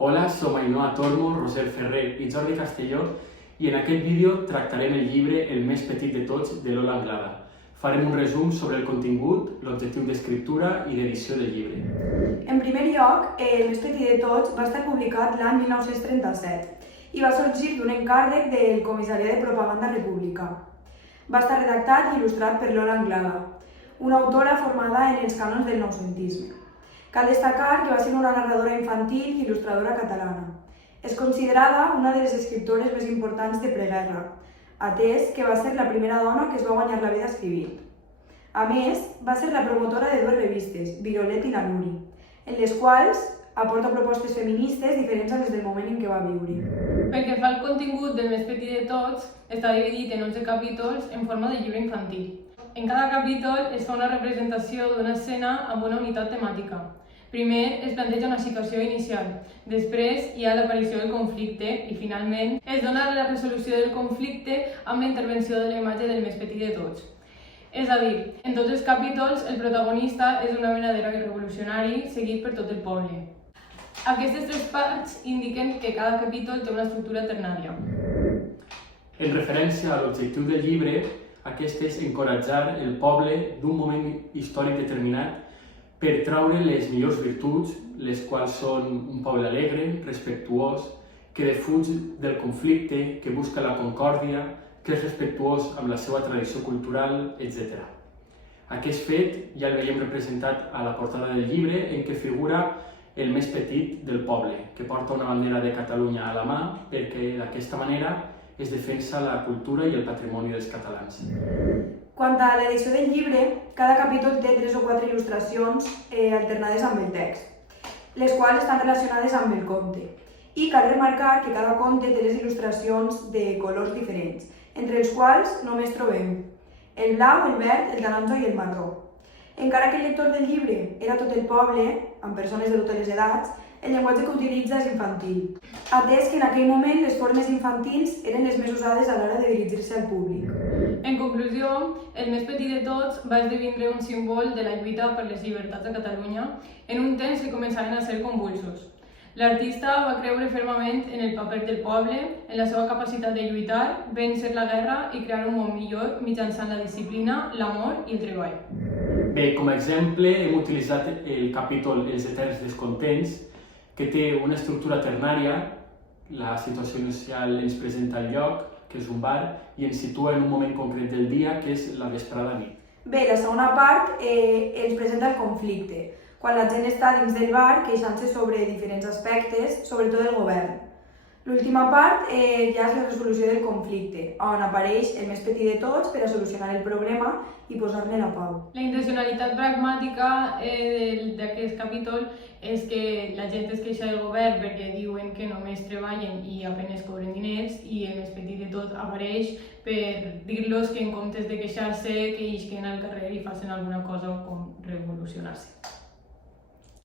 Hola, som Ainhoa Tormo, Roser Ferrer i Jordi Castelló i en aquest vídeo tractarem el llibre El més petit de tots de Lola Anglada. Farem un resum sobre el contingut, l'objectiu d'escriptura i d'edició del llibre. En primer lloc, El més petit de tots va estar publicat l'any 1937 i va sorgir d'un encàrrec del Comissariat de Propaganda República. Va estar redactat i il·lustrat per Lola Anglada, una autora formada en els cànons del noucentisme. Cal destacar que va ser una narradora infantil i il·lustradora catalana. És considerada una de les escriptores més importants de preguerra, atès que va ser la primera dona que es va guanyar la vida escrivint. A més, va ser la promotora de dues revistes, Virolet i La Nuri, en les quals aporta propostes feministes diferents a les del moment en què va viure. Pel que fa al contingut del més petit de tots, està dividit en 11 capítols en forma de llibre infantil. En cada capítol es fa una representació d'una escena amb una unitat temàtica. Primer es planteja una situació inicial, després hi ha l'aparició del conflicte i finalment es dona la resolució del conflicte amb la intervenció de la imatge del més petit de tots. És a dir, en tots els capítols el protagonista és una mena d'heroi revolucionari seguit per tot el poble. Aquestes tres parts indiquen que cada capítol té una estructura ternària. En referència a l'objectiu del llibre, aquest és encoratjar el poble d'un moment històric determinat per traure les millors virtuts, les quals són un poble alegre, respectuós, que defuig del conflicte, que busca la concòrdia, que és respectuós amb la seva tradició cultural, etc. Aquest fet ja el veiem representat a la portada del llibre, en què figura el més petit del poble, que porta una bandera de Catalunya a la mà, perquè d'aquesta manera es defensa la cultura i el patrimoni dels catalans. Quant a l'edició del llibre, cada capítol té 3 o 4 il·lustracions alternades amb el text, les quals estan relacionades amb el conte. I cal remarcar que cada conte té les il·lustracions de colors diferents, entre els quals només trobem el blau, el verd, el taronja i el marró. Encara que el lector del llibre era tot el poble, amb persones de totes les edats, el llenguatge que utilitza és infantil, atès que en aquell moment les formes infantils eren les més usades a l'hora de dirigir-se al públic. En conclusió, el més petit de tots va esdevenir un símbol de la lluita per les llibertats a Catalunya en un temps que començaven a ser convulsos. L'artista va creure fermament en el paper del poble, en la seva capacitat de lluitar, vèncer la guerra i crear un món millor mitjançant la disciplina, l'amor i el treball. Bé, com a exemple hem utilitzat el capítol Els eterns descontents, que té una estructura ternària. La situació inicial ens presenta el lloc, que és un bar, i ens situa en un moment concret del dia, que és la vesprada nit. Bé, la segona part ens presenta el conflicte, quan la gent està dins del bar queixant-se sobre diferents aspectes, sobretot del govern. L'última part ja és la resolució del conflicte, on apareix el més petit de tots per a solucionar el problema i posar-ne la pau. La intencionalitat pragmàtica d'aquest capítol és que la gent es queixa del govern perquè diuen que només treballen i apenas cobren diners, i el més petit de tot apareix per dir-los que en comptes de queixar-se, que isquen al carrer i facin alguna cosa com revolucionar-se.